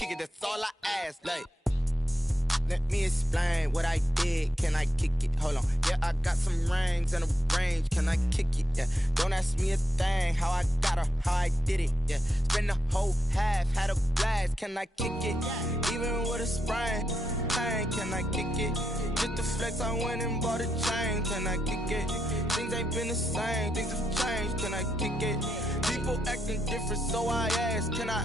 kick it, that's all I ask. Like, let me explain what I did. Can I kick it? Hold on. Yeah, I got some rings and a range. Can I kick it? Yeah. Don't ask me a thing. How I got her, how I did it. Yeah. Spend the whole half, had a blast. Can I kick it? Even with a sprain. Pain, can I kick it? Just the flex, I went and bought a chain. Can I kick it? Things ain't been the same. Things have changed. Can I kick it? People acting different, so I ask. Can I?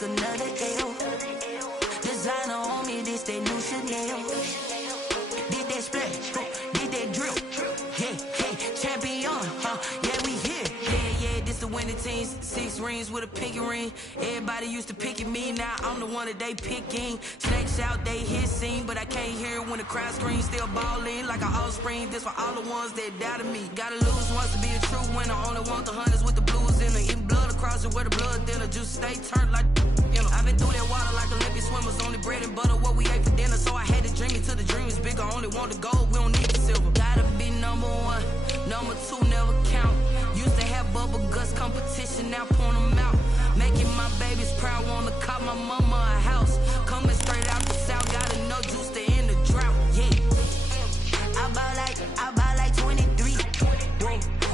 Another L. Designer on me, this that new Chanel. Did that splash, did that drill. Yeah, champion, yeah, we here. Yeah, this the winning team. 6 rings with a pinky ring. Everybody used to pick at me, now I'm the one that they picking. Snakes out, they hit scene, but I can't hear it when the crowd screams. Still balling like an offspring. This for all the ones that doubted me. Gotta lose once to be a true winner. Only want the hunters with the blues in the eating blood across it where the blood thinner. Juice stay turned like. I've been through that water like Olympic swimmers. Only bread and butter, what we ate for dinner. So I had to dream it till the dream is bigger. Only want the gold, we don't need the silver. Gotta be number 1, number 2 never count. Used to have bubble guts competition, now point them out. Making my babies proud, wanna cop my mama a house. Coming straight out the south, gotta know juice to end the drought. Yeah, I buy like 23.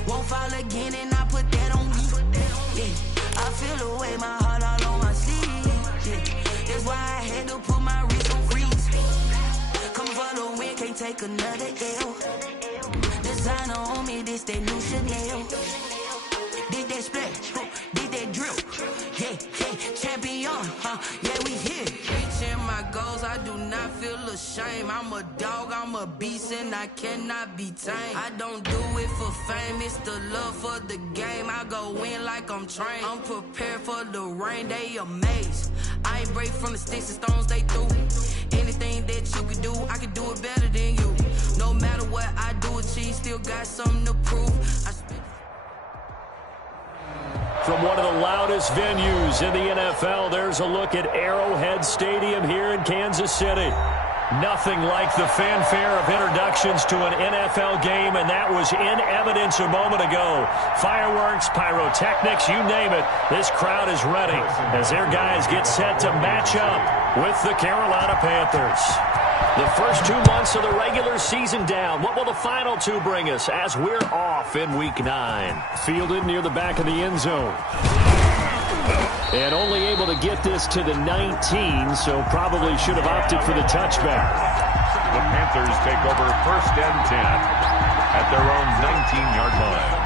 Won't fall again and I put that on me. Yeah, I feel the way my heart all on my sleeve. That's why I had to put my wrist on freeze. Come for the win, can't take another L. Designer on me, this that new Chanel. Did that splash, did that drill. Yeah, champion, yeah, we here. Reaching my goals, I do not feel ashamed. I'm a dog, I'm a beast, and I cannot be tamed. I don't do it for fame, it's the love for the game. I go in like I'm trained. I'm prepared for the rain, they amazed. I ain't break from the sticks and stones they threw. Anything that you could do, I could do it better than you. No matter what I do achieve, still got something to prove. From one of the loudest venues in the NFL, there's a look at Arrowhead Stadium here in Kansas City. Nothing like the fanfare of introductions to an NFL game, and that was in evidence a moment ago. Fireworks, pyrotechnics, you name it. This crowd is ready as their guys get set to match up with the Carolina Panthers. The first 2 months of the regular season down. What will the final 2 bring us as we're off in Week 9? Fielded near the back of the end zone. And only able to get this to the 19, so probably should have opted for the touchback. The Panthers take over 1st and 10 at their own 19-yard line.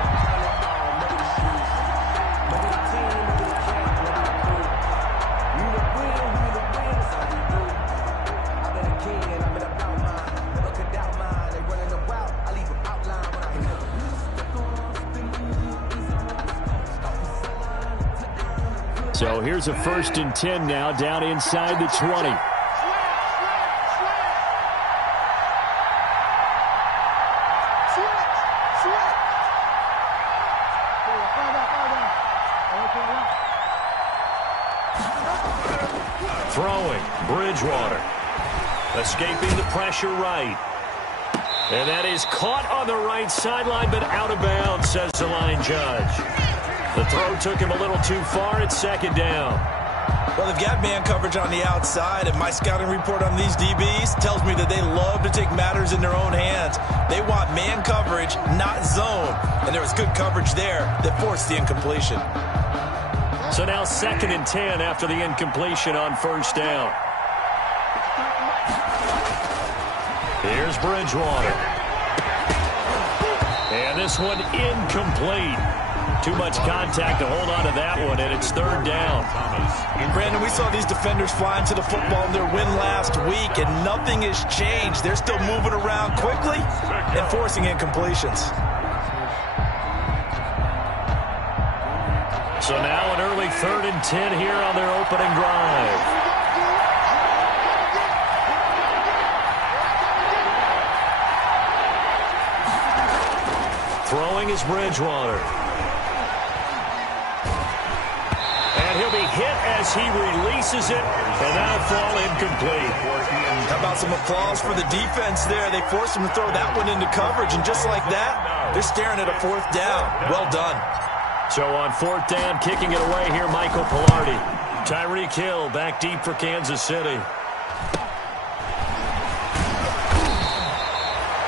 So here's a 1st and 10 now, down inside the 20. Throwing, Bridgewater. Escaping the pressure right. And that is caught on the right sideline, but out of bounds, says the line judge. The throw took him a little too far at 2nd down. Well, they've got man coverage on the outside, and my scouting report on these DBs tells me that they love to take matters in their own hands. They want man coverage, not zone. And there was good coverage there that forced the incompletion. So now 2nd and 10 after the incompletion on 1st down. Here's Bridgewater. this one incomplete. Too much contact to hold on to that one, and it's third down. Brandon, we saw these defenders flying to the football in their win last week, and nothing has changed. They're still moving around quickly and forcing incompletions. So now an early 3rd and 10 here on their opening drive. Throwing is Bridgewater. And he'll be hit as he releases it, and that'll fall incomplete. How about some applause for the defense there? They forced him to throw that one into coverage, and just like that, they're staring at a 4th down. Well done. So on 4th down, kicking it away here, Michael Pilardi. Tyreek Hill back deep for Kansas City.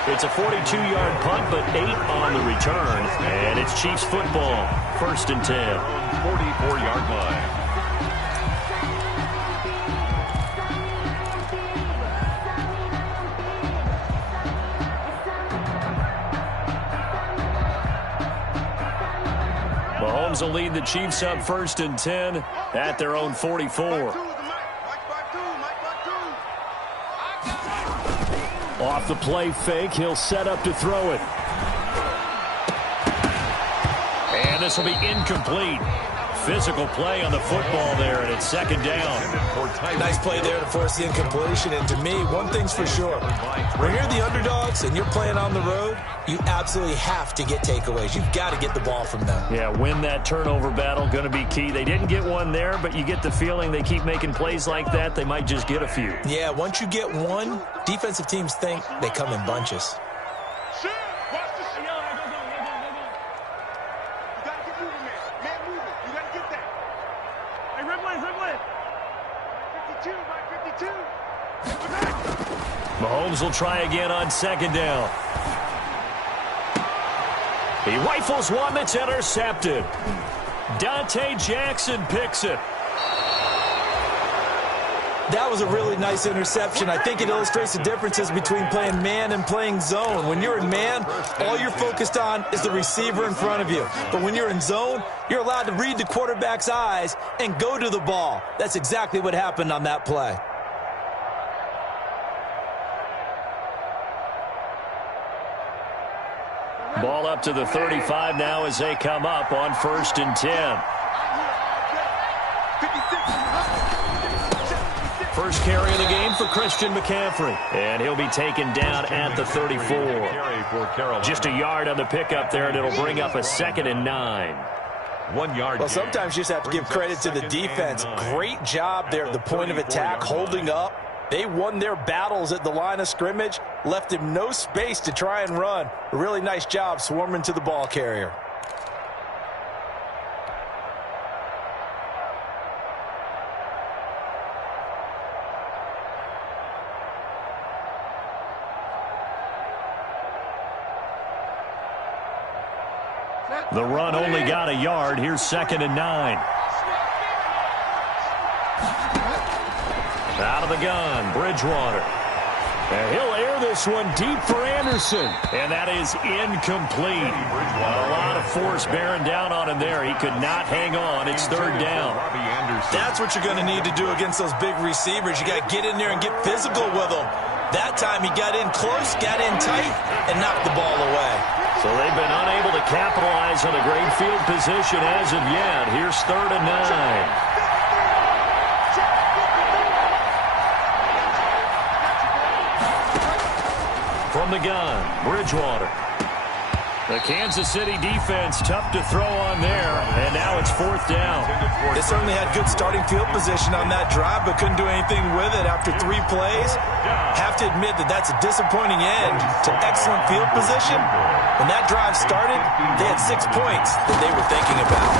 It's a 42-yard punt, but 8 on the return. And it's Chiefs football, 1st and 10. 44-yard line. Mahomes will lead the Chiefs up 1st and 10 at their own 44. Off the play fake, he'll set up to throw it. And this will be incomplete. Physical play on the football there, and it's 2nd down. Nice play there to force the incompletion. And to me, one thing's for sure. When you're the underdogs and you're playing on the road, you absolutely have to get takeaways. You've got to get the ball from them. Yeah, win that turnover battle, going to be key. They didn't get one there, but you get the feeling they keep making plays like that, they might just get a few. Yeah, once you get one, defensive teams think they come in bunches. Mahomes will try again on 2nd down. He rifles one that's intercepted. Dante Jackson picks it. That was a really nice interception. I think it illustrates the differences between playing man and playing zone. When you're in man, all you're focused on is the receiver in front of you. But when you're in zone, you're allowed to read the quarterback's eyes and go to the ball. That's exactly what happened on that play. Ball up to the 35 now as they come up on 1st and 10. First carry of the game for Christian McCaffrey. And he'll be taken down at the 34. Just a yard on the pickup there, and it'll bring up a 2nd and 9. 1 yard. Well, sometimes you just have to give credit to the defense. Great job there at the point of attack, holding up. They won their battles at the line of scrimmage, left him no space to try and run. A really nice job swarming to the ball carrier. The run only got a yard. Here's 2nd and 9. Out of the gun, Bridgewater. And he'll air this one deep for Anderson. And that is incomplete. A lot of force bearing down on him there. He could not hang on. It's 3rd down. That's what you're going to need to do against those big receivers. You got to get in there and get physical with them. That time he got in close, got in tight, and knocked the ball away. So they've been unable to capitalize on a great field position as of yet. Here's 3rd and 9. From the gun, Bridgewater. The Kansas City defense tough to throw on there, and now it's 4th down. They certainly had good starting field position on that drive, but couldn't do anything with it after 3 plays. Have to admit that that's a disappointing end to excellent field position. When that drive started, they had 6 points that they were thinking about.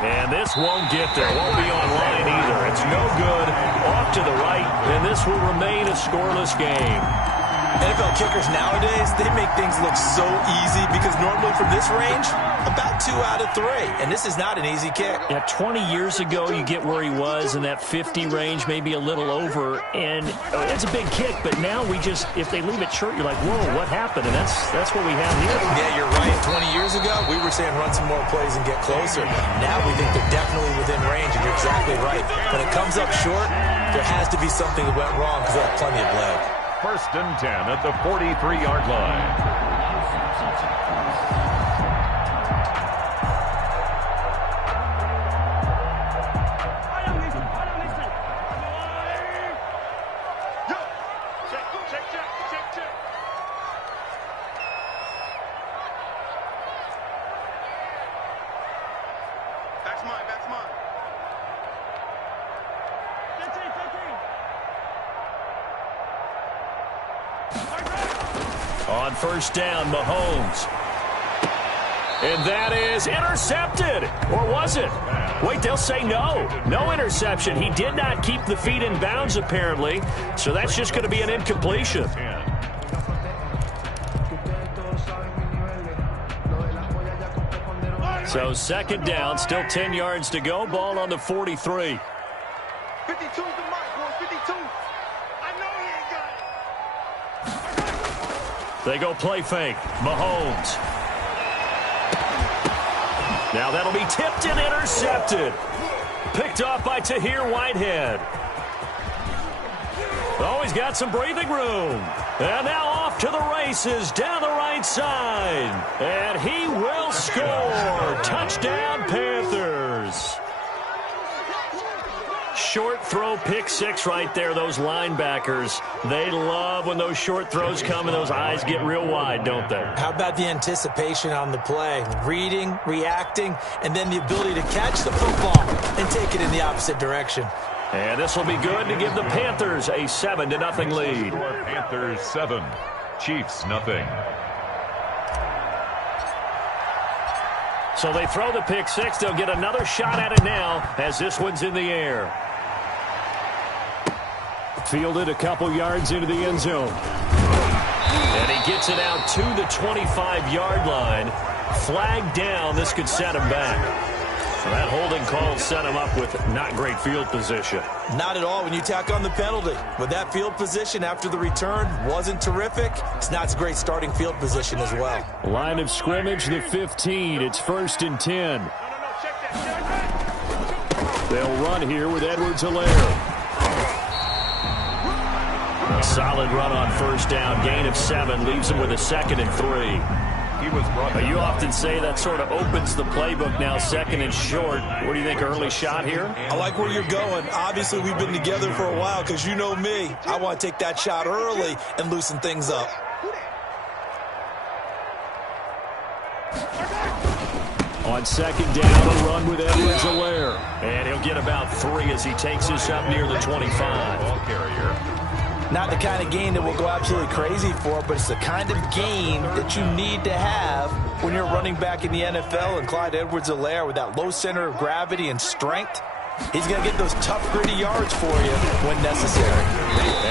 And this won't get there, won't be online either. It's no good, off to the right, and this will remain a scoreless game. NFL kickers nowadays, they make things look so easy because normally from this range, about 2 out of 3. And this is not an easy kick. Yeah, 20 years ago, you get where he was in that 50 range, maybe a little over. And it's a big kick, but now we just, if they leave it short, you're like, whoa, what happened? And that's what we have here. Yeah, you're right. 20 years ago, we were saying run some more plays and get closer. Now we think they're definitely within range, and you're exactly right. When it comes up short, there has to be something that went wrong because they have plenty of leg. 1st and 10 at the 43-yard line. On 1st down, Mahomes. And that is intercepted. Or was it? Wait, they'll say no. No interception. He did not keep the feet in bounds, apparently. So that's just going to be an incompletion. So 2nd down, still 10 yards to go. Ball on the 43. 52's the mark, boys. 52. I know he ain't got it. They go play fake. Mahomes. Now that'll be tipped and intercepted. Picked off by Tahir Whitehead. Oh, he's got some breathing room. And now off to the races down the right side. And he will score. Touchdown, Panthers. Short throw, pick 6 right there. Those linebackers, they love when those short throws come and those eyes get real wide, don't they? How about the anticipation on the play? Reading, reacting, and then the ability to catch the football and take it in the opposite direction. And this will be good to give the Panthers a 7-0 lead. Panthers 7, Chiefs 0. So they throw the pick 6. They'll get another shot at it now as this one's in the air. Fielded a couple yards into the end zone. And he gets it out to the 25-yard line. Flag down. This could set him back. So that holding call set him up with not great field position. Not at all when you tack on the penalty. With that field position after the return wasn't terrific. It's not a great starting field position as well. Line of scrimmage, the 15. It's 1st and 10. They'll run here with Edwards-Helaire. A solid run on 1st down. Gain of 7 leaves him with a 2nd and 3. You often say that sort of opens the playbook now, 2nd and short. What do you think, early shot here? I like where you're going. Obviously, we've been together for a while because you know me. I want to take that shot early and loosen things up. On 2nd down, a run with Edwards-Helaire. And he'll get about 3 as he takes this up near the 25. Ball carrier. Not the kind of game that we'll go absolutely crazy for, but it's the kind of game that you need to have when you're running back in the NFL. And Clyde Edwards-Helaire, with that low center of gravity and strength, he's going to get those tough, gritty yards for you when necessary.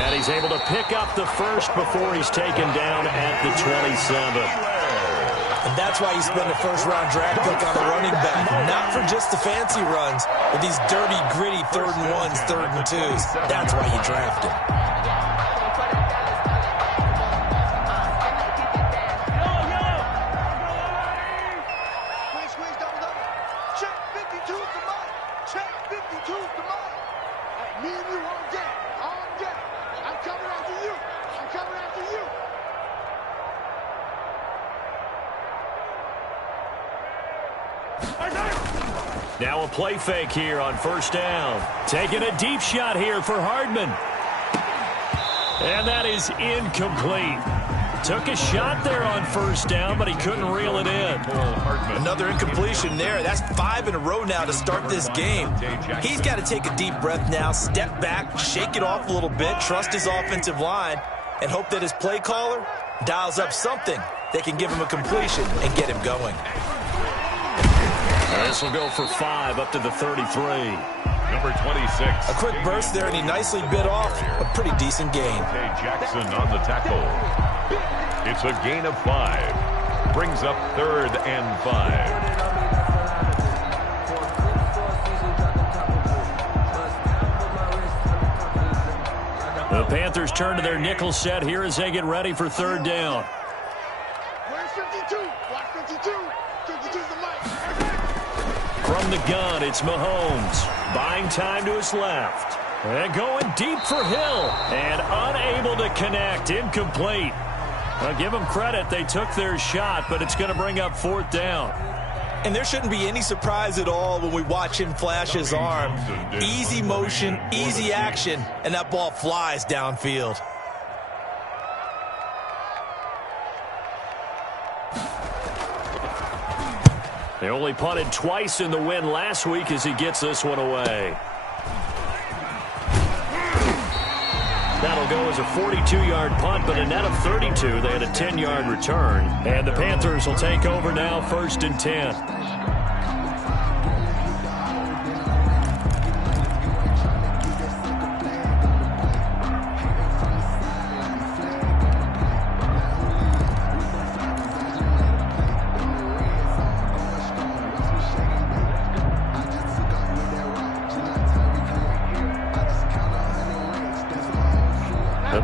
And he's able to pick up the 1st before he's taken down at the 27. And that's why you spend a 1st-round draft pick on a running back. Not for just the fancy runs, but these dirty, gritty 3rd and 1s, 3rd and 2s. That's why you draft him. Now a play fake here on 1st down. Taking a deep shot here for Hardman. And that is incomplete. Took a shot there on 1st down, but he couldn't reel it in. Another incompletion there. That's 5 in a row now to start this game. He's got to take a deep breath now, step back, shake it off a little bit, trust his offensive line, and hope that his play caller dials up something that can give him a completion and get him going. This will go for 5 up to the 33. Number 26. A quick burst there, and he nicely bit off a pretty decent gain. Jackson on the tackle. It's a gain of 5. Brings up 3rd and 5. The Panthers turn to their nickel set here as they get ready for 3rd down. Where's 52? Watch 52. 52's the mic. From the gun, it's Mahomes. Buying time to his left. And going deep for Hill. And unable to connect. Incomplete. I'll give them credit. They took their shot, but it's going to bring up 4th down. And there shouldn't be any surprise at all when we watch him flash his arm. Easy motion, easy action, and that ball flies downfield. They only punted twice in the win last week as he gets this one away. That'll go as a 42-yard punt, but a net of 32. They had a 10-yard return. And the Panthers will take over now, 1st and 10.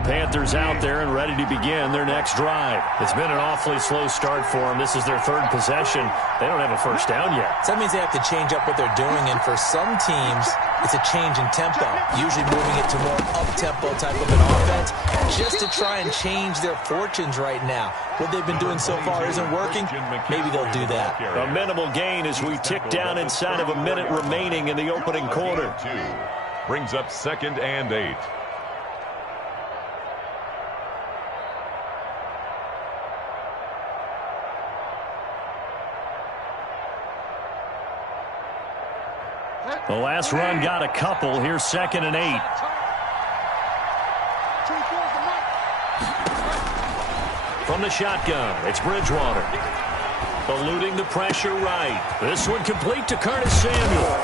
Panthers out there and ready to begin their next drive. It's been an awfully slow start for them. This is their 3rd possession. They don't have a first down yet. So that means they have to change up what they're doing, and for some teams, it's a change in tempo, usually moving it to more up-tempo type of an offense, just to try and change their fortunes right now. What they've been doing so far isn't working. Maybe they'll do that. A minimal gain as we tick down inside of a minute remaining in the opening quarter. Brings up 2nd and 8. The last run got a couple. Here's 2nd and 8. From the shotgun, it's Bridgewater. Eluding the pressure right. This one complete to Curtis Samuel.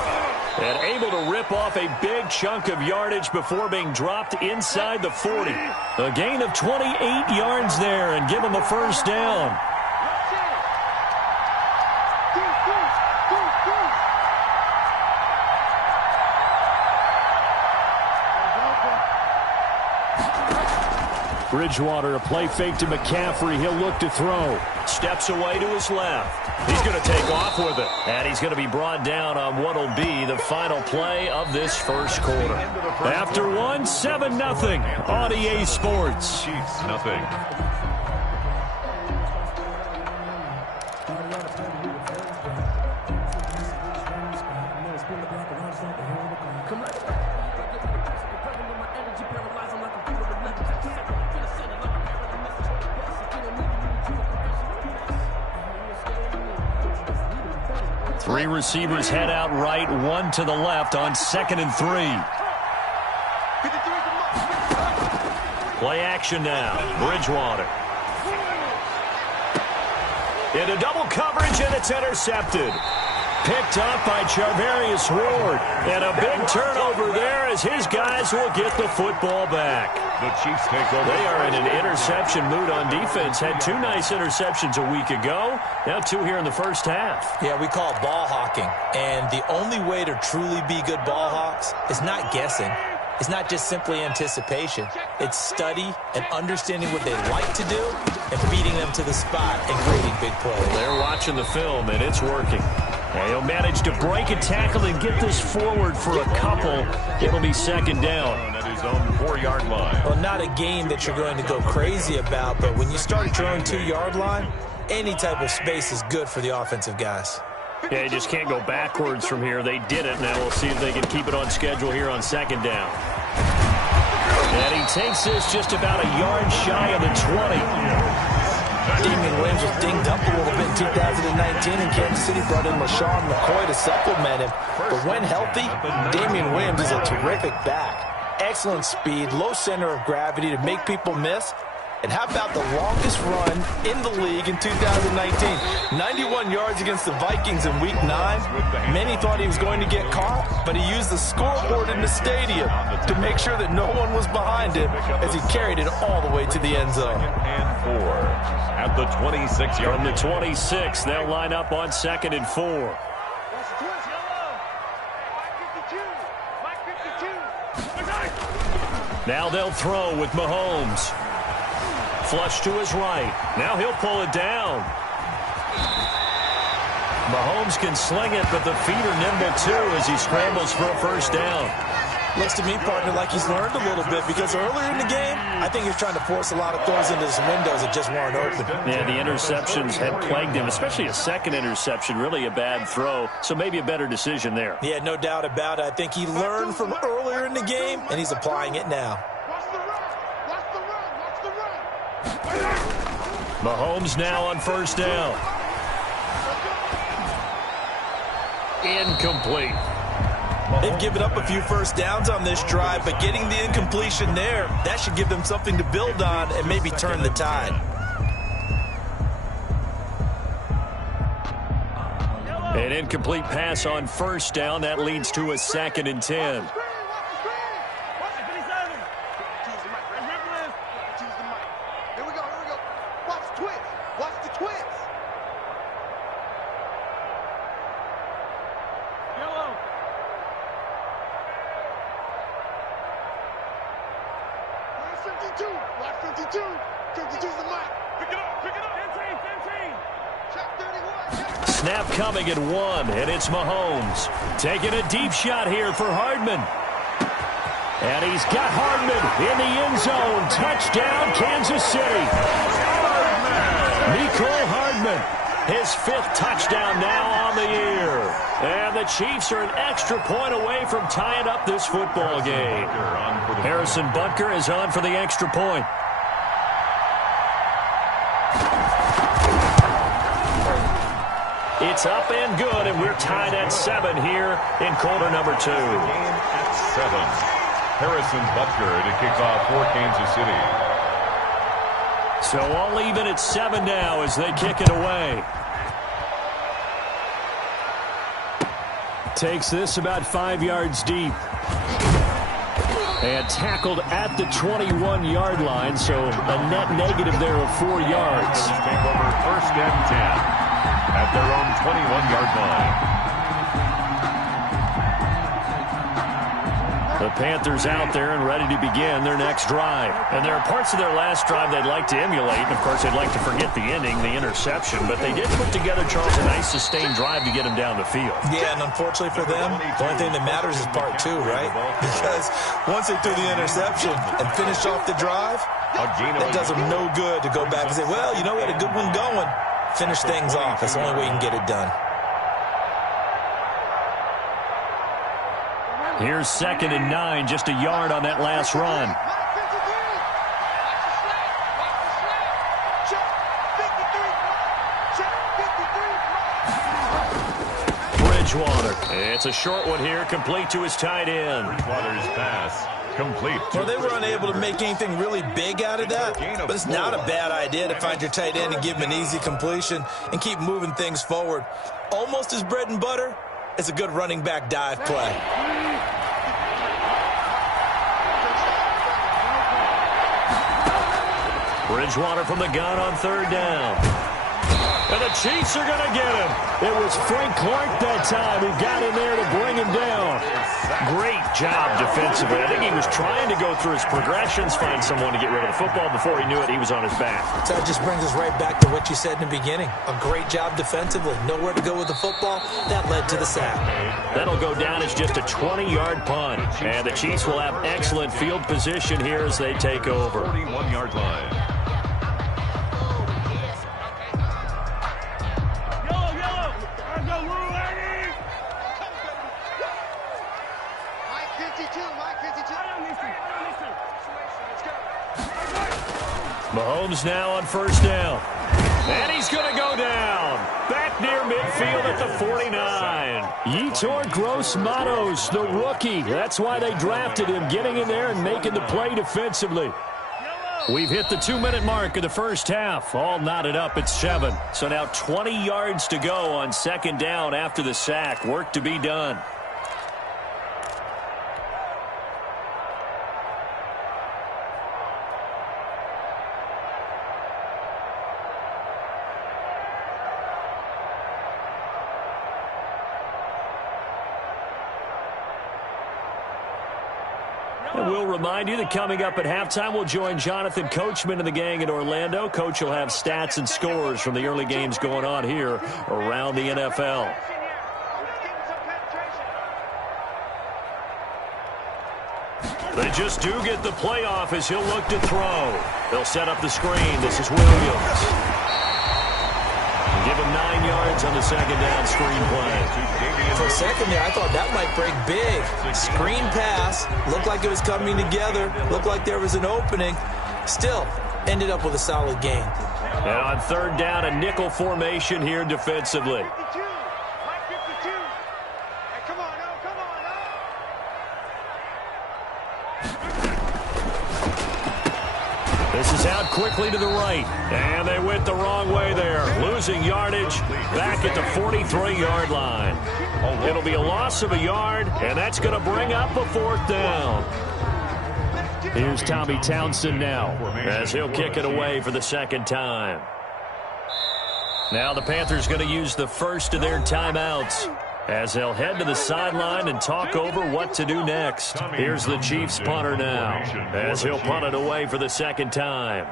And able to rip off a big chunk of yardage before being dropped inside the 40. A gain of 28 yards there and give him a first down. Bridgewater, a play fake to McCaffrey. He'll look to throw. Steps away to his left. He's going to take off with it. And he's going to be brought down on what will be the final play of this first quarter. After one, 7-0 on EA Sports. Chiefs, nothing. Three receivers head out right, one to the left on 2nd and 3. Play action now. Bridgewater. Into double coverage, and it's intercepted. Picked up by Charvarius Ward. And a big turnover there as his guys will get the football back. The Chiefs take over. They are in an interception mood on defense. Had 2 nice interceptions a week ago. Now 2 here in the first half. Yeah, we call it ball hawking. And the only way to truly be good ball hawks is not guessing. It's not just simply anticipation. It's study and understanding what they like to do and beating them to the spot and creating big plays. They're watching the film, and it's working. And he'll manage to break a tackle and get this forward for a couple. It'll be 2nd down. At his own 4-yard line. Well, not a game that you're going to go crazy about, but when you start at your own 2-yard line, any type of space is good for the offensive guys. Yeah, you just can't go backwards from here. They did it. Now we'll see if they can keep it on schedule here on 2nd down. And he takes this just about a yard shy of the 20. Damian Williams was dinged up a little bit in 2019, and Kansas City brought in LaShawn McCoy to supplement him. But when healthy, Damian Williams is a terrific back. Excellent speed, low center of gravity to make people miss, And how about the longest run in the league in 2019? 91 yards against the Vikings in Week 9. Many thought he was going to get caught, but he used the scoreboard in the stadium to make sure that no one was behind him as he carried it all the way to the end zone. And 4 at the 26-yard From the 26, they'll line up on 2nd and 4. Now they'll throw with Mahomes. Flush to his right. Now he'll pull it down. Mahomes can sling it, but the feet are nimble too as he scrambles for a first down. Looks to me, partner, like he's learned a little bit because earlier in the game, I think he's trying to force a lot of throws into some windows that just weren't open. Yeah, the interceptions had plagued him, especially a second interception, really a bad throw, so maybe a better decision there. Yeah, no doubt about it. I think he learned from earlier in the game, and he's applying it now. Mahomes now on first down. Incomplete. They've given up a few first downs on this drive, but getting the incompletion there, that should give them something to build on and maybe turn the tide. An incomplete pass on first down. That leads to a 2nd and 10. Snap coming at 1, and it's Mahomes. Taking a deep shot here for Hardman. And he's got Hardman in the end zone. Touchdown, Kansas City. Mecole Hardman, his 5th touchdown now on the year. And the Chiefs are an extra point away from tying up this football game. Harrison Butker is on for the extra point. It's up and good, and we're tied at 7 here in quarter number 2. Game at 7. Harrison Butker to kick off for Kansas City. So all even at 7 now as they kick it away. Takes this about 5 yards deep. And tackled at the 21-yard line, so a net negative there of 4 yards. Take over 1st and 10. At their own 21-yard line. The Panthers out there and ready to begin their next drive. And there are parts of their last drive they'd like to emulate. And, of course, they'd like to forget the ending, the interception. But they did put together, Charles, a nice sustained drive to get them down the field. Yeah, and unfortunately for them, the only thing that matters is part 2, right? Because once they threw the interception and finished off the drive, that does them no good to go back and say, well, you know, we had a good one going. Finish things off. That's the only way you can get it done. Here's 2nd and 9, just a yard on that last run. Bridgewater. It's a short one here, complete to his tight end. Bridgewater's pass. Complete. Well, they were unable to make anything really big out of that, but it's not a bad idea to find your tight end and give him an easy completion and keep moving things forward. Almost as bread and butter as a good running back dive play. Bridgewater from the gun on 3rd down. And the Chiefs are going to get him. It was Frank Clark that time who got in there to bring him down. Great job defensively. I think he was trying to go through his progressions, find someone to get rid of the football. Before he knew it, he was on his back. So that just brings us right back to what you said in the beginning. A great job defensively. Nowhere to go with the football. That led to the sack. That'll go down as just a 20-yard punt. And the Chiefs will have excellent field position here as they take over. 41-yard line. Mahomes now on 1st down. And he's going to go down. Back near midfield at the 49. Yetur Gross-Matos, the rookie. That's why they drafted him, getting in there and making the play defensively. We've hit the 2-minute mark of the first half. All knotted up at 7. So now 20 yards to go on second down after the sack. Work to be done. And we'll remind you that coming up at halftime, we'll join Jonathan Coachman and the gang in Orlando. Coach will have stats and scores from the early games going on here around the NFL. They just do get the playoff as he'll look to throw. They'll set up the screen. This is Williams. Give him 9 yards on the second down screen play. For a second there, I thought that might break big. Screen pass. Looked like it was coming together. Looked like there was an opening. Still, ended up with a solid game. And on third down, a nickel formation here defensively. This is out quickly to the right. And they went the wrong way there. Losing yardage back at the 43-yard line. It'll be a loss of a yard, and that's going to bring up a fourth down. Here's Tommy Townsend now as he'll kick it away for the second time. Now the Panthers going to use the first of their timeouts as they'll head to the sideline and talk over what to do next. Here's the Chiefs punter now as he'll punt it away for the second time.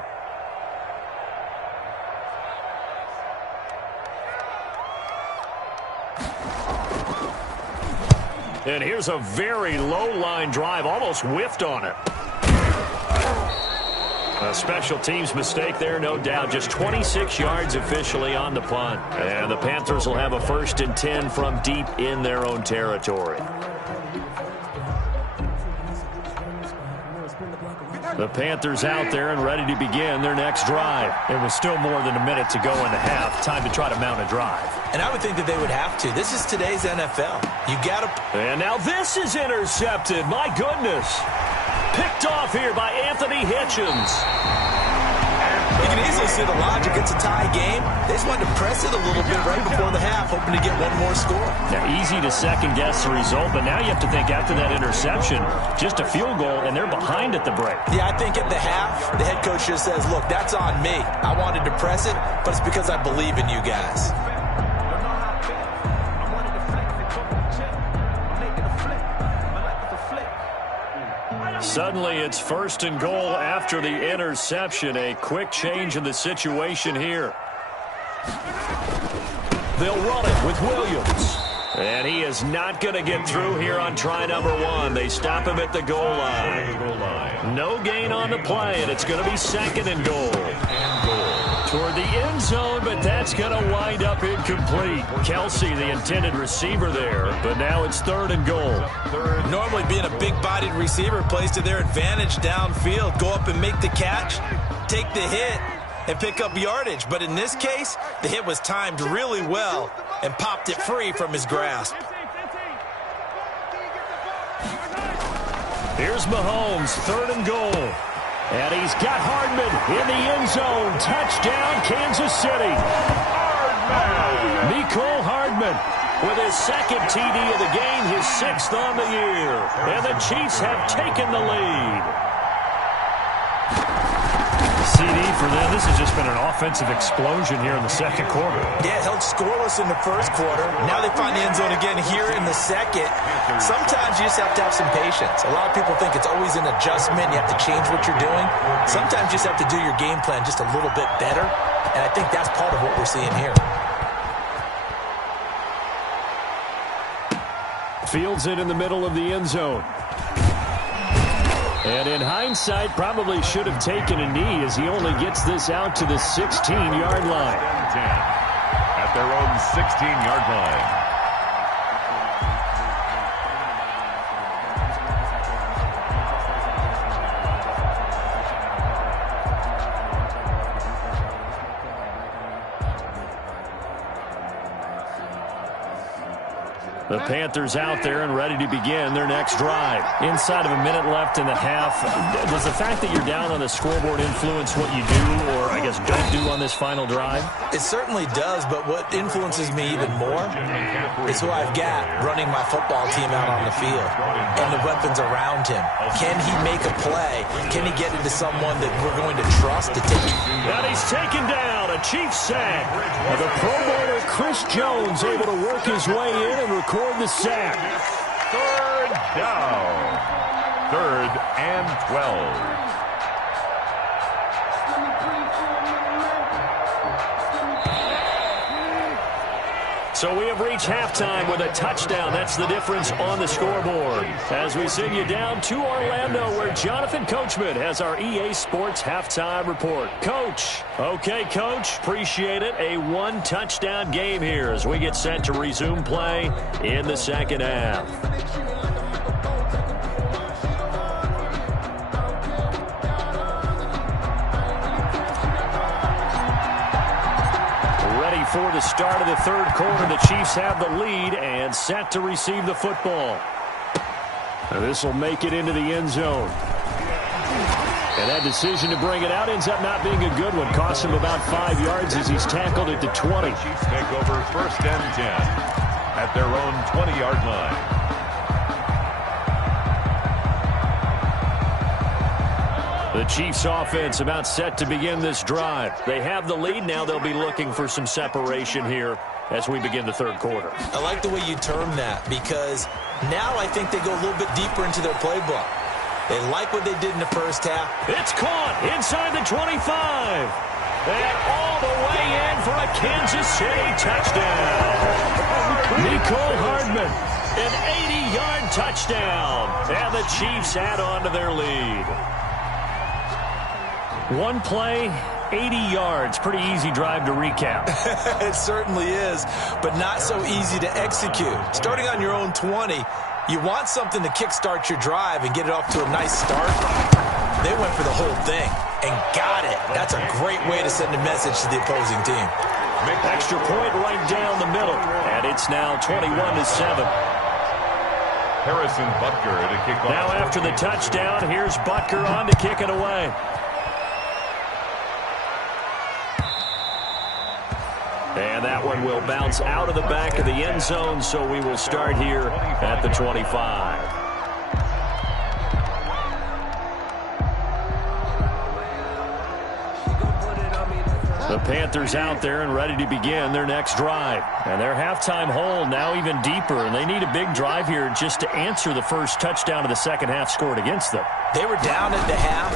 And here's a very low line drive, almost whiffed on it. A special teams mistake there, no doubt. Just 26 yards officially on the punt. And the Panthers will have a 1st and 10 from deep in their own territory. The Panthers out there and ready to begin their next drive. It was still more than a minute to go in the half. Time to try to mount a drive. And I would think that they would have to. This is today's NFL. You got to... And now this is intercepted. My goodness. Picked off here by Anthony Hitchens. You can easily see the logic. It's a tie game. They just wanted to press it a little bit right before the half, hoping to get one more score. Now, easy to second-guess the result, but now you have to think after that interception, just a field goal, and they're behind at the break. Yeah, I think at the half, the head coach just says, look, that's on me. I wanted to press it, but it's because I believe in you guys. Suddenly, it's 1st and goal after the interception. A quick change in the situation here. They'll run it with Williams. And he is not going to get through here on try number 1. They stop him at the goal line. No gain on the play, and it's going to be 2nd and goal. Toward the end zone, but that's going to wind up incomplete. Kelsey, the intended receiver there, but now it's 3rd and goal. Normally being a big-bodied receiver plays to their advantage downfield. Go up and make the catch, take the hit, and pick up yardage. But in this case, the hit was timed really well and popped it free from his grasp. Here's Mahomes, 3rd and goal. And he's got Hardman in the end zone. Touchdown, Kansas City. Mecole Hardman with his 2nd TD of the game, his 6th on the year. And the Chiefs have taken the lead. CD for them. This has just been an offensive explosion here in the second quarter. Yeah, held scoreless in the first quarter. Now they find the end zone again here in the second. Sometimes you just have to have some patience. A lot of people think it's always an adjustment. You have to change what you're doing. Sometimes you just have to do your game plan just a little bit better. And I think that's part of what we're seeing here. Fields it in the middle of the end zone. And in hindsight, probably should have taken a knee as he only gets this out to the 16-yard line. At their own 16-yard line. The Panthers out there and ready to begin their next drive. Inside of a minute left in the half, does the fact that you're down on the scoreboard influence what you do, or I guess don't do on this final drive? It certainly does, but what influences me even more is who I've got running my football team out on the field and the weapons around him. Can he make a play? Can he get into someone that we're going to trust to take? And he's taken down, a Chiefs sack. And the Pro Bowler Chris Jones able to work his way in and record the sack. Third down. 3rd and 12. So we have reached halftime with a touchdown. That's the difference on the scoreboard. As we send you down to Orlando, where Jonathan Coachman has our EA Sports halftime report. Coach. Okay, Coach. Appreciate it. A one-touchdown game here as we get set to resume play in the second half. For the start of the third quarter, the Chiefs have the lead and set to receive the football. And this will make it into the end zone. And that decision to bring it out ends up not being a good one. Costs him about 5 yards as he's tackled at the 20. Chiefs take over 1st and 10 at their own 20-yard line. The Chiefs offense about set to begin this drive. They have the lead. Now they'll be looking for some separation here as we begin the third quarter. I like the way you term that, because now I think they go a little bit deeper into their playbook. They like what they did in the first half. It's caught inside the 25. And all the way in for a Kansas City touchdown. Nicole Hardman, an 80-yard touchdown. And the Chiefs add on to their lead. One play, 80 yards. Pretty easy drive to recap. It certainly is, but not so easy to execute. Starting on your own 20, you want something to kickstart your drive and get it off to a nice start. They went for the whole thing and got it. That's a great way to send a message to the opposing team. Extra point right down the middle, and it's now 21-7. Harrison Butker to kick off. Now after the touchdown, here's Butker on to kick it away. And that one will bounce out of the back of the end zone, so we will start here at the 25. The Panthers out there and ready to begin their next drive. And their halftime hole now even deeper, and they need a big drive here just to answer the first touchdown of the second half scored against them. They were down at the half.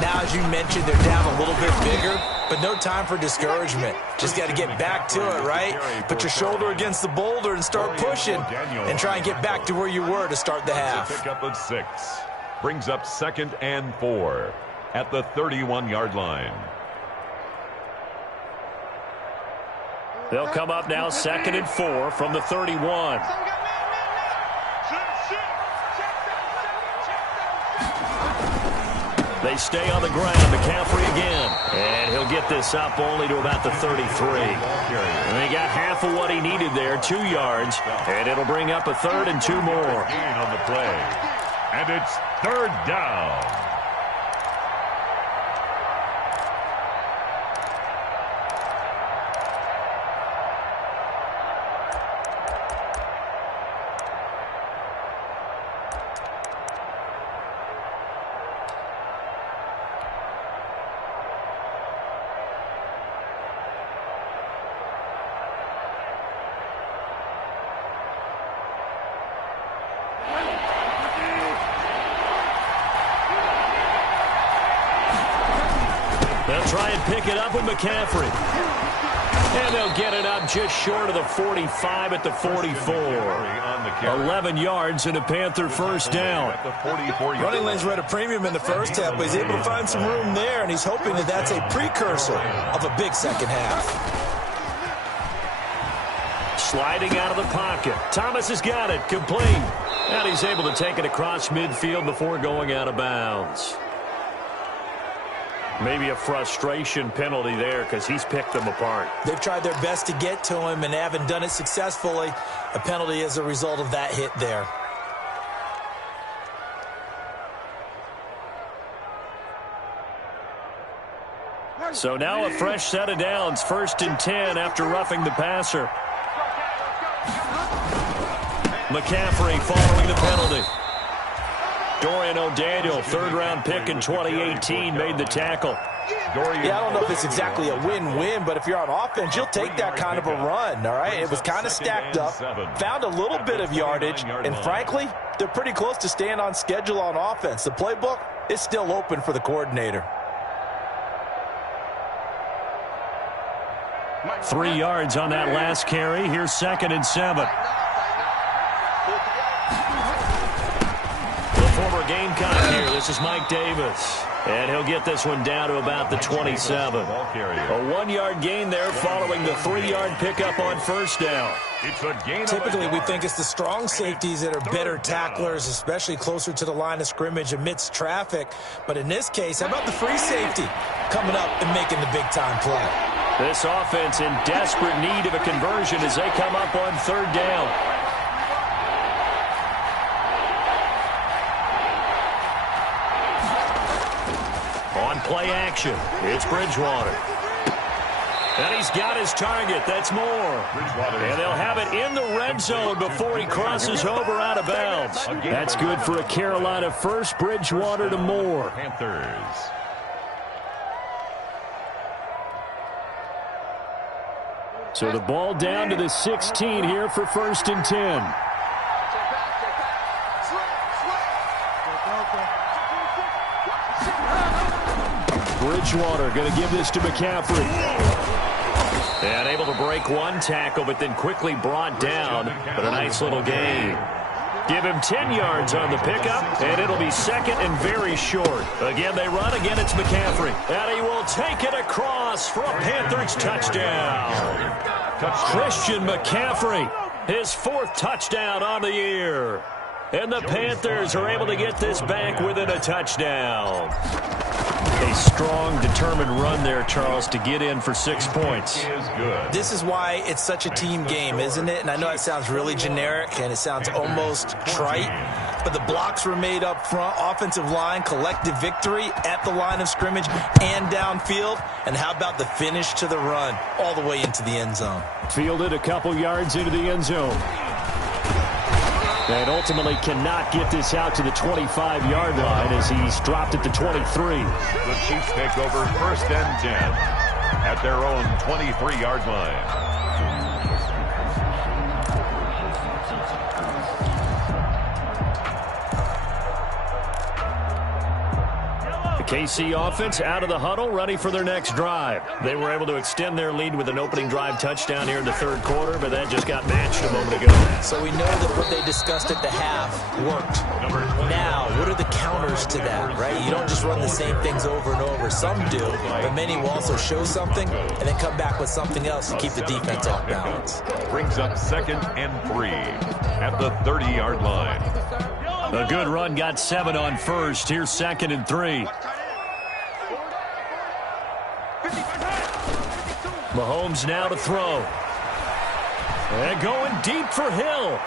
Now, as you mentioned, they're down a little bit bigger, but no time for discouragement. Just got to get back to it, right? Put your shoulder against the boulder and start pushing and try and get back to where you were to start the half. Pick up at 6. Brings up 2nd and 4 at the 31-yard line. They'll come up now 2nd and 4 from the 31. They stay on the ground. McCaffrey again. And he'll get this up only to about the 33. And he got half of what he needed there, 2 yards. And it'll bring up a 3rd and 2 more. Gain on the play. And it's 3rd down. They'll try and pick it up with McCaffrey. And they'll get it up just short of the 45 at the 44. 11 yards and a Panther first down. Running lanes were at a premium in the first half, but he's able to find some room there, and he's hoping that that's a precursor of a big second half. Sliding out of the pocket. Thomas has got it. Complete. And he's able to take it across midfield before going out of bounds. Maybe a frustration penalty there because he's picked them apart. They've tried their best to get to him and haven't done it successfully. A penalty as a result of that hit there. So now a fresh set of downs, 1st and 10 after roughing the passer. McCaffrey following the penalty. Dorian O'Daniel, 3rd-round pick in 2018, made the tackle. Yeah, I don't know if it's exactly a win-win, but if you're on offense, you'll take that kind of a run, all right? It was kind of stacked up, found a little bit of yardage, and frankly, they're pretty close to staying on schedule on offense. The playbook is still open for the coordinator. 3 yards on that last carry. Here's 2nd and 7. The former Gamecock here. This is Mike Davis. And he'll get this one down to about the 27. A 1-yard gain there following the 3-yard pickup on 1st down. Typically, we think it's the strong safeties that are better tacklers, especially closer to the line of scrimmage amidst traffic. But in this case, how about the free safety coming up and making the big-time play? This offense in desperate need of a conversion as they come up on 3rd down. On play action, it's Bridgewater. And he's got his target. That's Moore. And they'll have it in the red zone before he crosses over out of bounds. That's good for a Carolina first. Bridgewater to Moore. Panthers. So the ball down to the 16 here for 1st and 10. Bridgewater going to give this to McCaffrey. And able to break one tackle, but then quickly brought down. But a nice little gain. Give him 10 yards on the pickup, and it'll be 2nd and very short. Again, they run. Again, it's McCaffrey. And he will take it across for a Panthers touchdown. Christian McCaffrey, his 4th touchdown on the year. And the Panthers are able to get this back within a touchdown. A strong, determined run there, Charles, to get in for 6 points. This is why it's such a team game, isn't it? And I know it sounds really generic and it sounds almost trite, but the blocks were made up front, offensive line, collective victory at the line of scrimmage and downfield. And how about the finish to the run all the way into the end zone? Fielded a couple yards into the end zone. And ultimately cannot get this out to the 25-yard line as he's dropped at the 23. The Chiefs take over 1st and 10 at their own 23-yard line. KC offense out of the huddle, ready for their next drive. They were able to extend their lead with an opening drive touchdown here in the 3rd quarter, but that just got matched a moment ago. So we know that what they discussed at the half worked. Now, what are the counters to that, right? You don't just run the same things over and over. Some do, but many will also show something and then come back with something else to keep the defense off balance. Brings up 2nd and 3 at the 30-yard line. A good run, got 7 on 1st. Here's 2nd and 3. Mahomes now to throw. And going deep for Hill.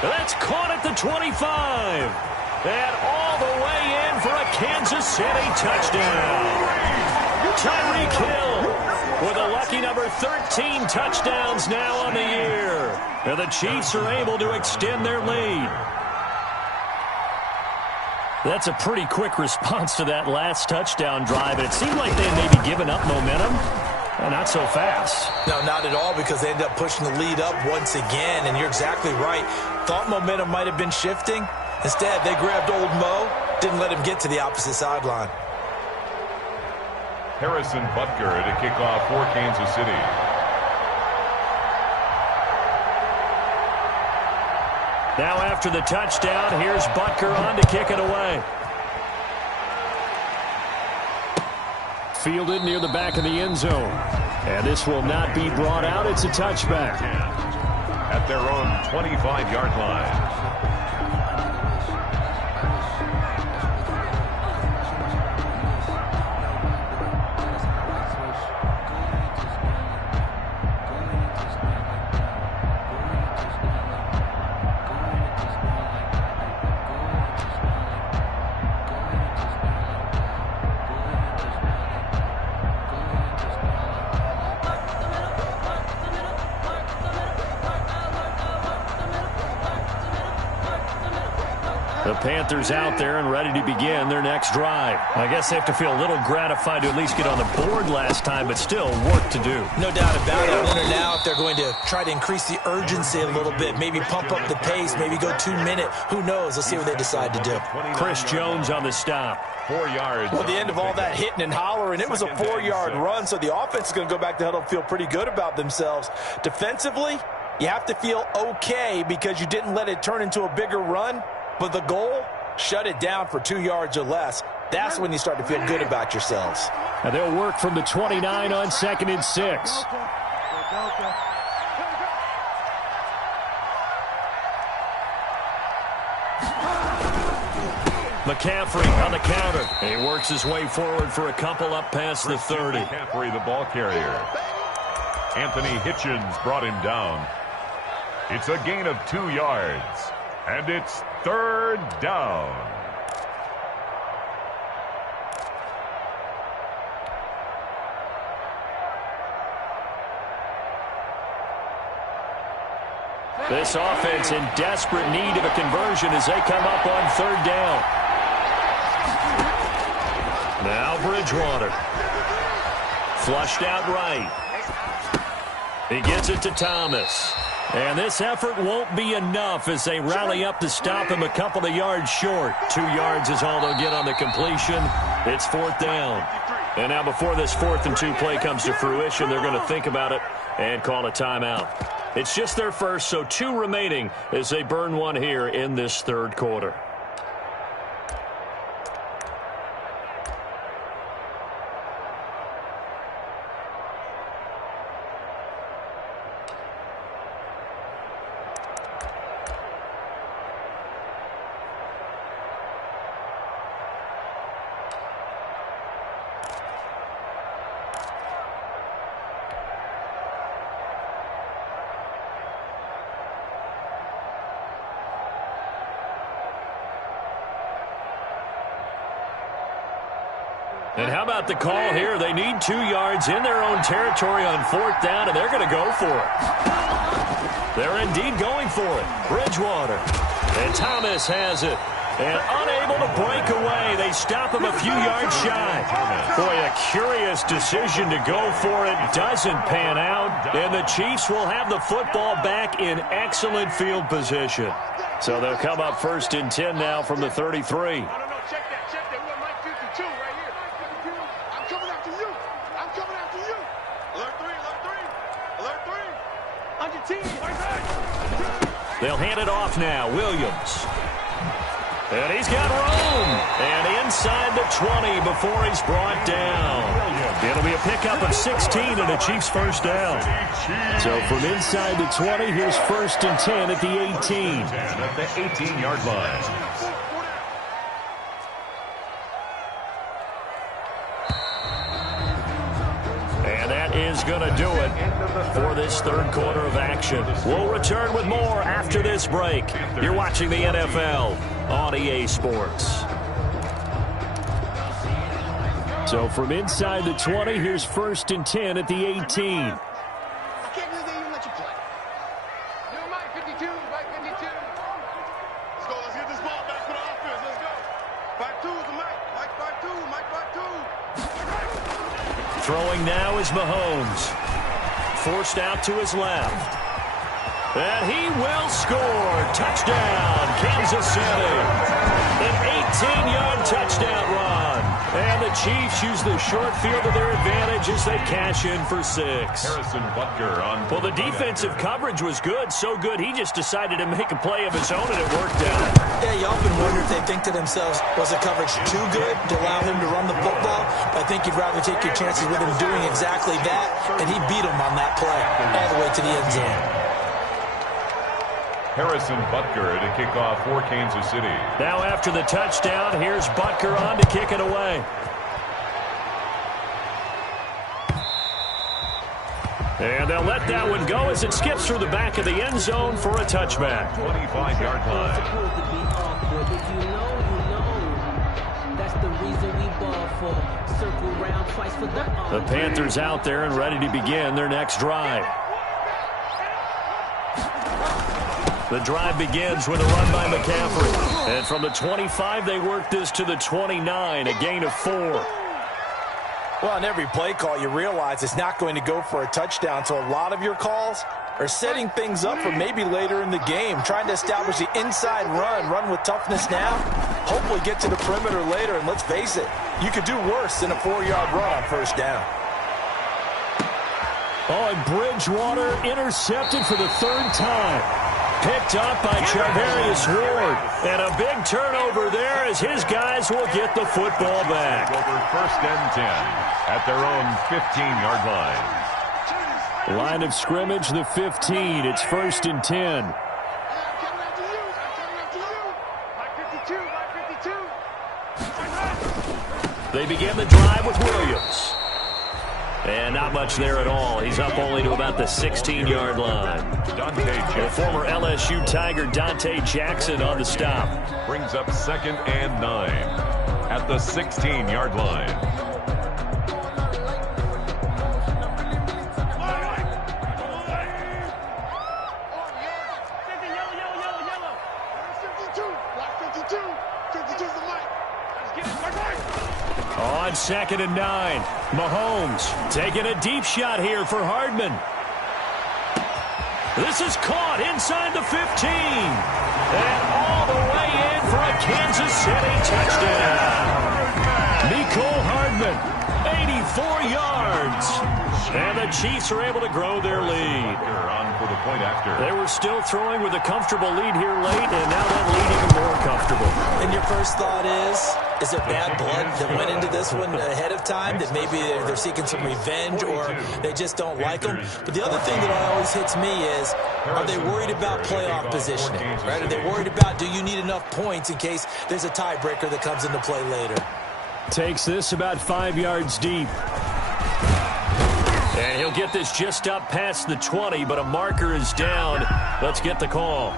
That's caught at the 25. And all the way in for a Kansas City touchdown. Tyreek Hill with a lucky number 13 touchdowns now on the year. And the Chiefs are able to extend their lead. That's a pretty quick response to that last touchdown drive. And it seemed like they may be giving up momentum. Not so fast. No, not at all, because they ended up pushing the lead up once again, and you're exactly right. Thought momentum might have been shifting. Instead, they grabbed old Mo, didn't let him get to the opposite sideline. Harrison Butker to kick off for Kansas City. Now after the touchdown, here's Butker on to kick it away. Fielded near the back of the end zone. And this will not be brought out. It's a touchback. At their own 25-yard line. The Panthers out there and ready to begin their next drive. I guess they have to feel a little gratified to at least get on the board last time, but still work to do. No doubt about it. I wonder now if they're going to try to increase the urgency a little bit, maybe pump up the pace, maybe go 2-minute. Who knows? Let's see what they decide to do. Chris Jones on the stop. 4 yards. Well, at the end of all that hitting and hollering, it was a 4-yard run, so the offense is going to go back to huddle and feel pretty good about themselves. Defensively, you have to feel okay because you didn't let it turn into a bigger run, but the goal, shut it down for 2 yards or less. That's when you start to feel good about yourselves. And they'll work from the 29 on 2nd and 6. McCaffrey on the counter. He works his way forward for a couple up past the 30. McCaffrey, the ball carrier. Anthony Hitchens brought him down. It's a gain of 2 yards. And it's 3rd down. This offense in desperate need of a conversion as they come up on 3rd down. Now Bridgewater. Flushed out right. He gets it to Thomas. And this effort won't be enough as they rally up to stop him a couple of yards short. 2 yards is all they'll get on the completion. It's 4th down. And now before this 4th and 2 play comes to fruition, they're going to think about it and call a timeout. It's just their first, so 2 remaining as they burn one here in this 3rd quarter. And how about the call here? They need 2 yards in their own territory on 4th down, and they're going to go for it. They're indeed going for it. Bridgewater. And Thomas has it. And unable to break away. They stop him a few yards shy. Boy, a curious decision to go for it. Doesn't pan out. And the Chiefs will have the football back in excellent field position. So they'll come up 1st and 10 now from the 33. They'll hand it off now. Williams. And he's got room. And inside the 20 before he's brought down. It'll be a pickup of 16 and a Chiefs 1st down. So from inside the 20, here's 1st and 10 at the 18. At the 18-yard line. Is going to do it for this 3rd quarter of action. We'll return with more after this break. You're watching the NFL on EA Sports. So from inside the 20, here's 1st and 10 at the 18. I can't believe they even let you play. Yo, Mike 52, Mike 52. Let's go, let's get this ball back for the offense. Let's go. 5-2 to Mike. Mike 5-2, Mike 5-2. Throwing now is Mahomes. Forced out to his left. And he will score. Touchdown, Kansas City. An 18-yard touchdown run. And the Chiefs use the short field to their advantage as they cash in for 6. Harrison Butker on. Well, the defensive coverage was good, so good he just decided to make a play of his own, and it worked out. Yeah, you often wonder if they think to themselves, was the coverage too good to allow him to run the football? I think you'd rather take your chances with him doing exactly that, and he beat him on that play all the way to the end zone. Harrison Butker to kick off for Kansas City. Now after the touchdown, here's Butker on to kick it away. And they'll let that one go as it skips through the back of the end zone for a touchback. 25-yard line. The Panthers out there and ready to begin their next drive. The drive begins with a run by McCaffrey. And from the 25, they work this to the 29, a gain of 4. Well, on every play call, you realize it's not going to go for a touchdown, so a lot of your calls are setting things up for maybe later in the game, trying to establish the inside run with toughness now, hopefully get to the perimeter later, and let's face it, you could do worse than a 4-yard run on first down. Oh, and Bridgewater intercepted for the 3rd time. Picked up by Charvarius Ward. And a big turnover there as his guys will get the football back. Over 1st and 10 at their own 15-yard line. Line of scrimmage, the 15. It's 1st and 10. They begin the drive with Williams. And not much there at all. He's up only to about the 16-yard line. The former LSU Tiger Dante Jackson on the stop. Brings up 2nd and 9 at the 16-yard line. On 2nd and 9, Mahomes taking a deep shot here for Hardman. This is caught inside the 15. And all the way in for a Kansas City touchdown. Mecole Hardman, 84 yards. And the Chiefs are able to grow their lead. On for the point after. They were still throwing with a comfortable lead here late, and now that lead even more comfortable. And your first thought is there bad blood that went into this one ahead of time, that maybe they're seeking some revenge or they just don't like them? But the other thing that always hits me is, are they worried about playoff positioning? Right? Are they worried about, do you need enough points in case there's a tiebreaker that comes into play later? Takes this about 5 yards deep. And he'll get this just up past the 20, but a marker is down. Let's get the call.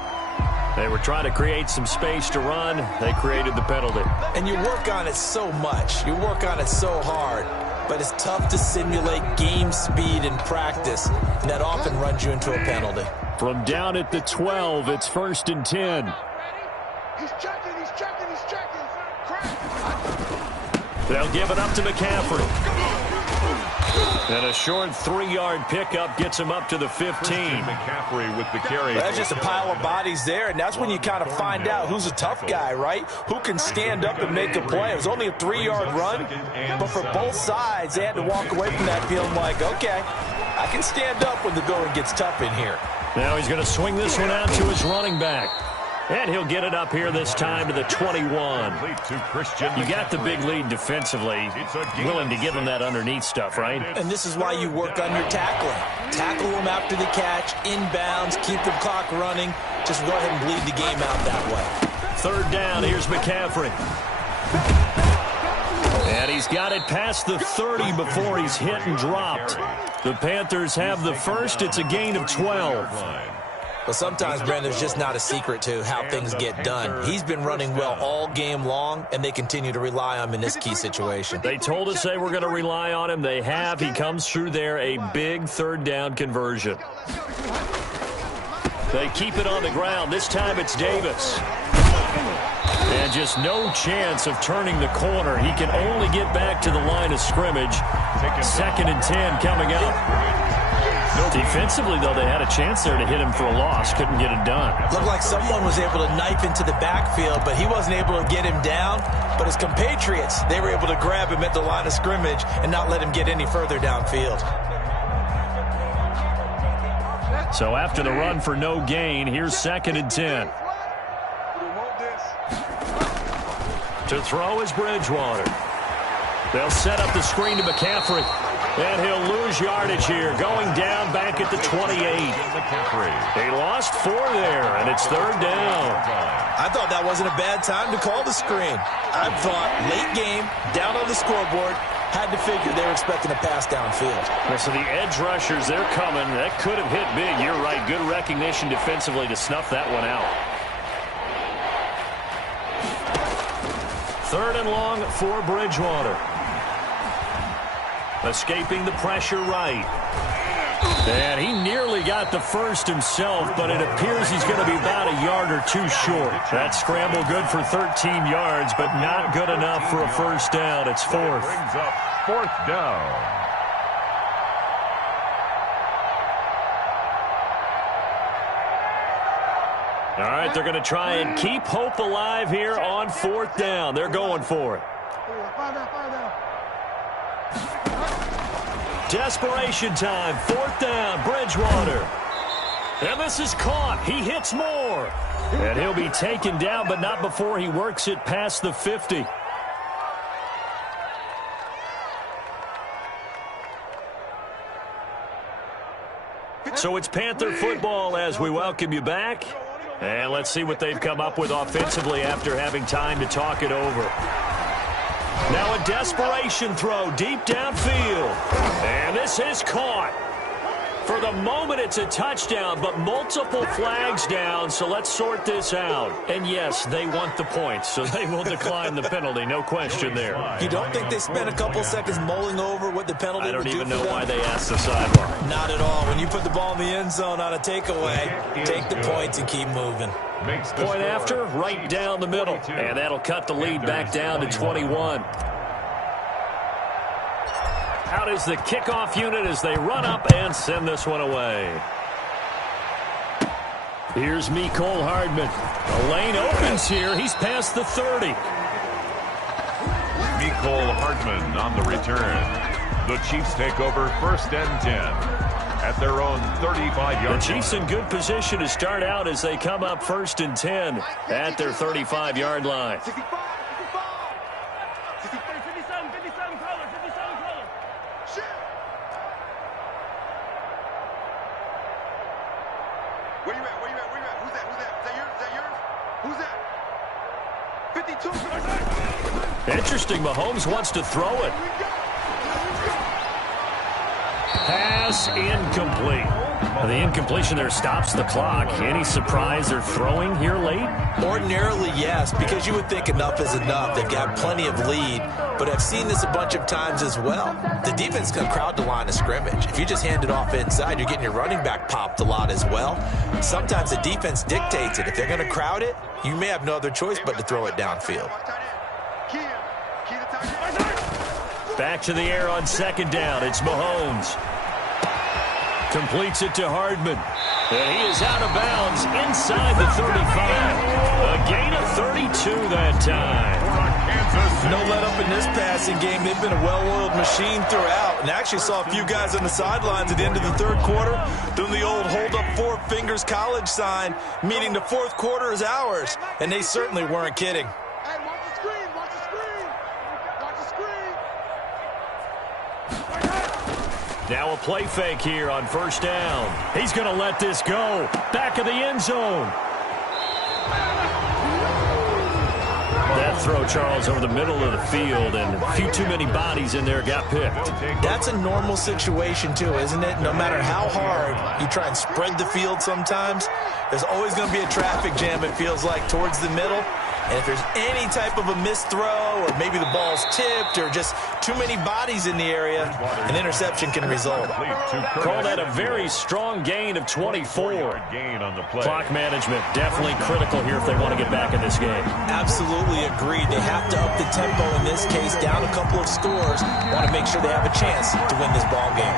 They were trying to create some space to run. They created the penalty. And you work on it so much. You work on it so hard. But it's tough to simulate game speed in practice. And that often runs you into a penalty. From down at the 12, it's 1st and 10. He's checking. They'll give it up to McCaffrey. And a short 3-yard pickup gets him up to the 15. McCaffrey with the carry. That's just a pile of bodies there, and that's when you kind of find out who's a tough guy, right? Who can stand up and make a play. It was only a 3-yard run, but for both sides, they had to walk away from that feeling like, okay, I can stand up when the going gets tough in here. Now he's going to swing this one out to his running back. And he'll get it up here this time to the 21. You got the big lead defensively. Willing to give him that underneath stuff, right? And this is why you work on your tackling. Tackle them after the catch, inbounds, keep the clock running. Just go ahead and bleed the game out that way. 3rd down, here's McCaffrey. And he's got it past the 30 before he's hit and dropped. The Panthers have the first. It's a gain of 12. But sometimes, Brandon, there's just not a secret to how things get done. He's been running well all game long, and they continue to rely on him in this key situation. They told us they were going to rely on him. They have. He comes through there, a big 3rd down conversion. They keep it on the ground. This time it's Davis. And just no chance of turning the corner. He can only get back to the line of scrimmage. 2nd and 10 coming up. Defensively, though, they had a chance there to hit him for a loss. Couldn't get it done. Looked like someone was able to knife into the backfield, but he wasn't able to get him down. But his compatriots, they were able to grab him at the line of scrimmage and not let him get any further downfield. So after the run for no gain, here's 2nd and 10. To throw is Bridgewater. They'll set up the screen to McCaffrey. And he'll lose yardage here, going down back at the 28. He lost 4 there, and it's 3rd down. I thought that wasn't a bad time to call the screen. I thought late game, down on the scoreboard, had to figure they were expecting a pass downfield. Well, so the edge rushers, they're coming. That could have hit big. You're right. Good recognition defensively to snuff that one out. 3rd and long for Bridgewater. Escaping the pressure right. And he nearly got the first himself, but it appears he's going to be about a yard or two short. That scramble good for 13 yards, but not good enough for a first down. It's fourth. Brings up fourth down. All right, they're going to try and keep hope alive here on fourth down. They're going for it. Desperation time. Fourth down, Bridgewater. And this is caught. He hits more. And he'll be taken down, but not before he works it past the 50. So it's Panther football as we welcome you back. And let's see what they've come up with offensively after having time to talk it over. Now a desperation throw deep downfield. And this is caught. For the moment, it's a touchdown, but multiple flags down, so let's sort this out. And yes, they want the points, so they will decline the penalty, no question there. You don't think they spent a couple seconds mulling over what the penalty would do? I don't even know why they asked the sideline. Not at all. When you put the ball in the end zone on a takeaway, take the points and keep moving. Point after, right down the middle. And that'll cut the lead back down to 21. Out is the kickoff unit as they run up and send this one away. Here's Mecole Hardman. The lane opens here. He's past the 30. Mecole Hardman on the return. The Chiefs take over first and 10 at their own 35-yard line. The Chiefs in good position to start out as they come up first and 10 at their 35-yard line. Where you at? Where you at? Where you at? Who's that? Who's that? Is that yours? Is that yours? Who's that? 52. Interesting. Mahomes wants to throw it. Pass incomplete. The incompletion there stops the clock. Any surprise they're throwing here late? Ordinarily, yes, because you would think enough is enough. They've got plenty of lead, but I've seen this a bunch of times as well. The defense can crowd the line of scrimmage. If you just hand it off inside, you're getting your running back popped a lot as well. Sometimes the defense dictates it. If they're going to crowd it, you may have no other choice but to throw it downfield. Back to the air on second down. It's Mahomes. Completes it to Hardman. And he is out of bounds inside the 35. A gain of 32 that time. No let up in this passing game. They've been a well-oiled machine throughout. And actually saw a few guys on the sidelines at the end of the third quarter doing the old hold up four fingers college sign, meaning the fourth quarter is ours. And they certainly weren't kidding. Hey, watch the screen. Watch the screen. Watch the screen. Now a play fake here on first down. He's going to let this go. Back of the end zone. That throw, Charles, over the middle of the field, and a few too many bodies in there got picked. That's a normal situation, too, isn't it? No matter how hard you try and spread the field sometimes, there's always going to be a traffic jam, it feels like, towards the middle. And if there's any type of a missed throw, or maybe the ball's tipped, or just too many bodies in the area, an interception can result. Call that a very strong gain of 24. Clock management definitely critical here if they want to get back in this game. Absolutely agreed. They have to up the tempo in this case, down a couple of scores. Want to make sure they have a chance to win this ball game.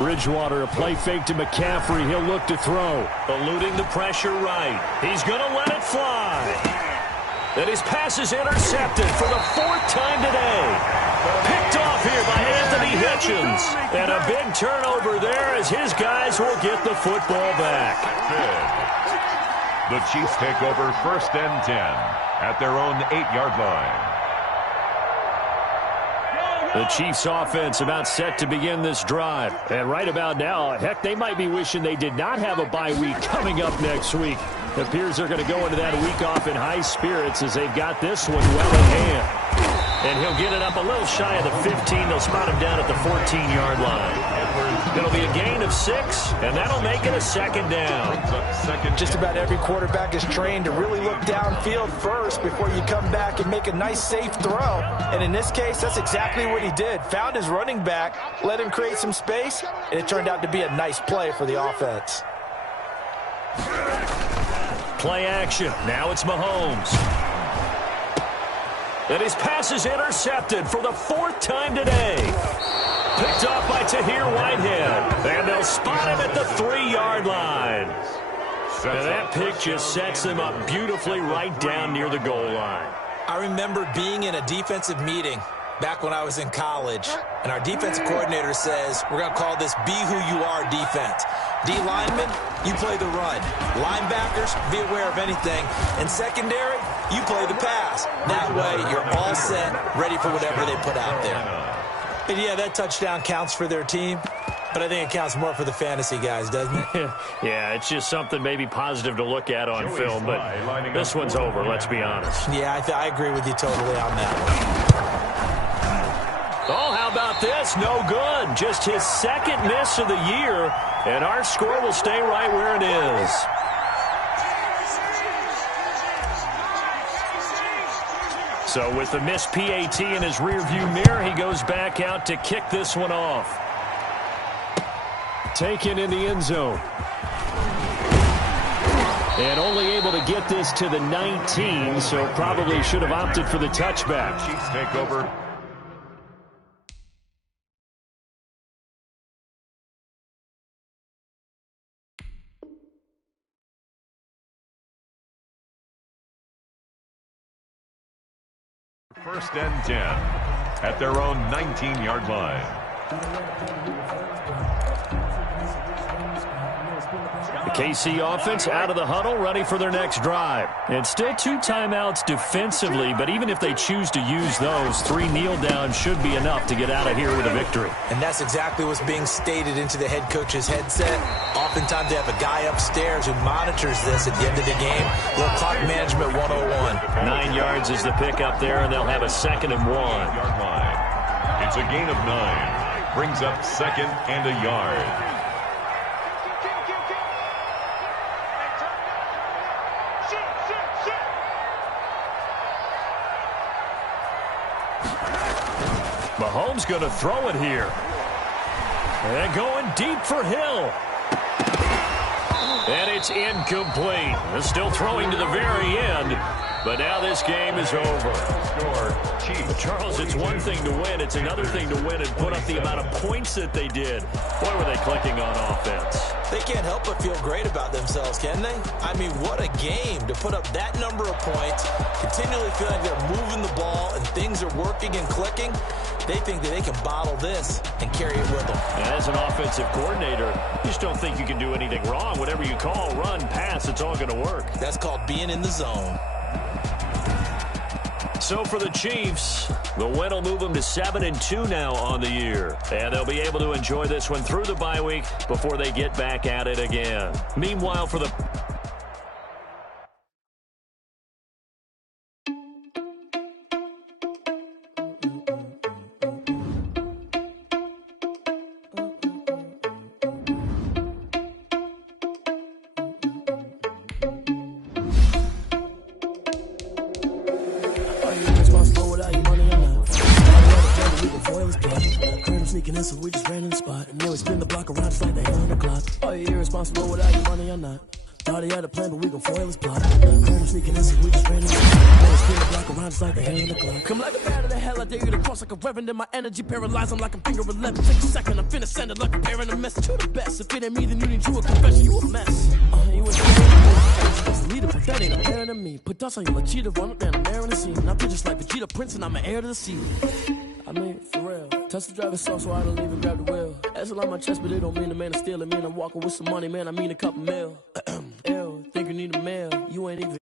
Bridgewater, a play fake to McCaffrey. He'll look to throw. Eluding the pressure right. He's going to let it fly. And his pass is intercepted for the fourth time today. Picked off here by Anthony Hitchens. And a big turnover there as his guys will get the football back. The Chiefs take over first and 10 at their own 8-yard line. The Chiefs offense about set to begin this drive. And right about now, heck, they might be wishing they did not have a bye week coming up next week. It appears they're going to go into that week off in high spirits as they've got this one well in hand. And he'll get it up a little shy of the 15. They'll spot him down at the 14-yard line. It'll be a gain of 6, and that'll make it a second down. Just about every quarterback is trained to really look downfield first before you come back and make a nice, safe throw. And in this case, that's exactly what he did. Found his running back, let him create some space, and it turned out to be a nice play for the offense. Play action. Now it's Mahomes. And his pass is intercepted for the 4th time today. Picked off by Tahir Whitehead. And they'll spot him at the 3-yard line. And that pick just sets him up beautifully right down near the goal line. I remember being in a defensive meeting back when I was in college, and our defensive coordinator says, we're going to call this Be Who You Are defense. D linemen, you play the run. Linebackers, be aware of anything. And secondary, you play the pass. That way, you're all set, ready for whatever they put out there. And yeah, that touchdown counts for their team, but I think it counts more for the fantasy guys, doesn't it? Yeah, it's just something maybe positive to look at on film, but this one's over, let's be honest. Yeah, I agree with you totally on that one. Oh, how about this? No good. Just his 2nd miss of the year, and our score will stay right where it is. So with the missed PAT in his rearview mirror, he goes back out to kick this one off. Taken in the end zone. And only able to get this to the 19, so probably should have opted for the touchback. Chiefs take over. First and 10 at their own 19-yard line. The KC offense out of the huddle, ready for their next drive. And still 2 timeouts defensively, but even if they choose to use those, 3 kneel downs should be enough to get out of here with a victory. And that's exactly what's being stated into the head coach's headset. Oftentimes they have a guy upstairs who monitors this at the end of the game. Little clock management 101. 9 yards is the pick up there, and they'll have a 2nd and 1. Yard line. It's a gain of 9. Brings up 2nd and a yard. Mahomes going to throw it here. And going deep for Hill. And it's incomplete. They're still throwing to the very end. But now this game is over. But Charles, it's one thing to win. It's another thing to win and put up the amount of points that they did. Boy, were they clicking on offense. They can't help but feel great about themselves, can they? I mean, what a game to put up that number of points, continually feel like they're moving the ball and things are working and clicking. They think that they can bottle this and carry it with them. And as an offensive coordinator, you just don't think you can do anything wrong. Whatever you call, run, pass, it's all going to work. That's called being in the zone. So for the Chiefs, the win will move them to 7-2 now on the year. And they'll be able to enjoy this one through the bye week before they get back at it again. Meanwhile, for the... So we just ran in the spot, and then we spin the block around just like the hell on the clock. Are you irresponsible without your money or not? Thought he had a plan, but we gon' foil his plot. Current sneaking in, so we just ran in the spot. Then we spin the block around just like the hell on the clock. Come like a bat of the hell, I dare you to cross like a reverend, and my energy paralyzed. I'm like a finger 11. Take a second, I'm finna send it like a parent a message. You the best. If it ain't me, then you need you a confession. You a mess. You a supposed to lead it, but that ain't a parent to me. Put dust on you like cheetah, run up down the air in the scene. I feel just like Vegeta Prince, and I'm an heir to the sea. I mean, for real. Touch the driver's sauce so I don't even grab the wheel. That's on my chest, but it don't mean the man is stealing. Man, I'm walking with some money, man. I mean a couple mil. Ew, think you need a mail. You ain't even.